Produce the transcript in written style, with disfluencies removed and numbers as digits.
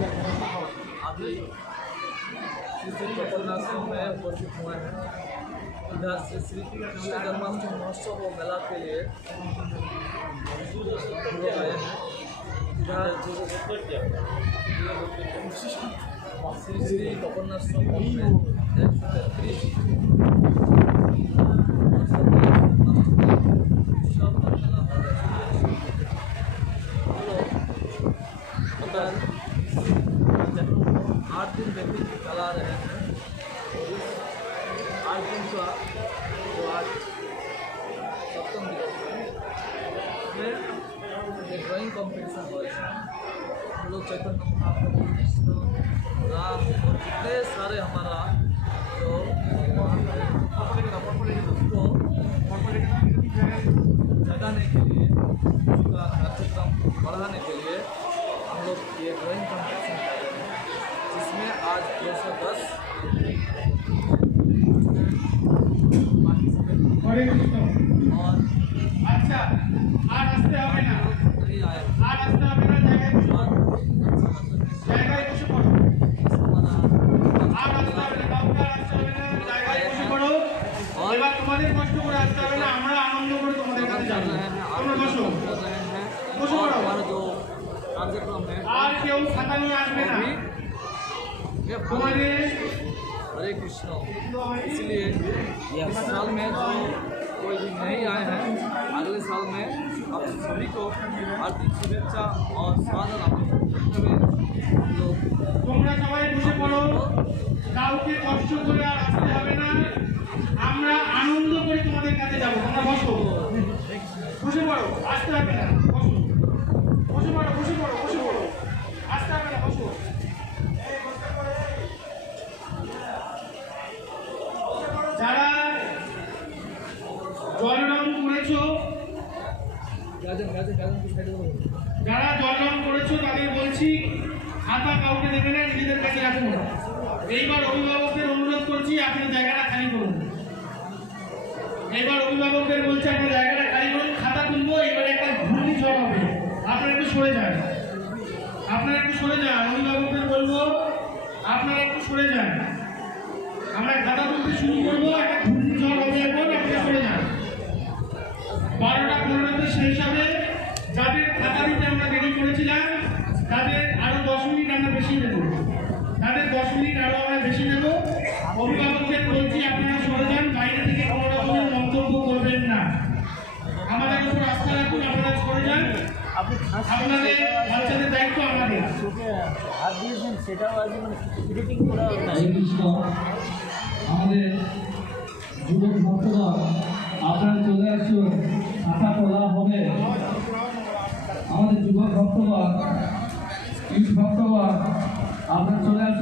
अभी श्री चतुर्नाश्रम में उपस्थित हुए हैं। इधर से श्री कृष्ण जन्माष्टमी महोत्सव व मेला के लिए लोग आए हैं। इधर श्री चतुर्नाश्रम में 133 8 दिन व्यापी चला रहे हैं। इस 8 दिन का जो आज सप्तम दिवस है उसमें एक ड्राइंग कॉम्पिटिशन हुआ है। हम लोग चैतन्य महाप्रभु कृष्ण राम और जितने सारे हमारा जो उसको जगाने के लिए उसका कार्यक्रम बढ़ाने के लिए हम लोग ये ड्राइंग कॉम्पिटिशन कर रहे हैं, जिसमें आज 210 और अच्छा আর আসতে হবে না नहीं आए আর আসতে হবে না জায়গায় বসে পড়ো আর আসতে হবে না কাউকে আসতে হবে না জায়গায় বসে পড়ো এবার তোমাদের কষ্ট করে আসতে হবে না আমরা আনন্দ করে তোমাদের কাছে যাব তোমরা বসো বসে পড়ো हमारा जो कार्यक्रम है আর কেউ ছাতা নিয়ে আসবে না ये তোমাদের हरे कृष्ण। इसलिए इस साल में जो कोई भी नहीं आए हैं, अगले साल में आप सभी को हार्दिक शुभेच्छा और स्वागत आपको लोग তোমরা সবাই বসে পড়ো কাউকে কষ্ট করে আর আসতে হবে না আমরা আনন্দ করে তোমাদের কাছে যাব তোমরা বসো বসে পড়ো আসতে হবে না বসো বসে পড়ো বসে পড়ো বসে পড়ো আসতে হবে না বসো যারা জলরং করেছো गाजन गाजन गाजन की साइड में যারা জলরং করেছো তাদের বলছি খাতা কাউকে দেবে না নিজেদের কাছে রাখুন এইবার অভিভাবকদের অনুরোধ করছি আপনি জায়গাটা খালি করুন এইবার অভিভাবকদের বলছি আপনি জায়গাটা খালি করুন খাতা তুলবো এবারে একটা ঘূর্ণিঝড় হবে আপনারা একটু সরে যান অভিভাবকদের বলবো আপনারা একটু সরে যান আমরা খাতা তুলতে শুরু করবো একটা ঘূর্ণিঝড় হবে এখন আপনি সরে যান 12টা 15তে সেই হিসাবে যাদের খাতা দিতে আমরা দেরি করেছিলাম তাদের আরো 10 মিনিট আমরা বেশি দেব অভিভাবকদের বলছি আপনারা সরে যান বাইরে থেকে কোনো রকমের মন্তব্য করবেন না আমাদের উপর আস্থা রাখুন আপনারা সরে যান আপনাদের বাচ্চাদের দায়িত্ব আমাদের হাত দিয়েছেন সেটাও আজ মানে এডিটিং করা আমাদের যুবক ভক্তরা আপনারা চলে আসুন খাতা তোলা হবে আমাদের যুবক ভক্তরা আপনারা চলে আসুন।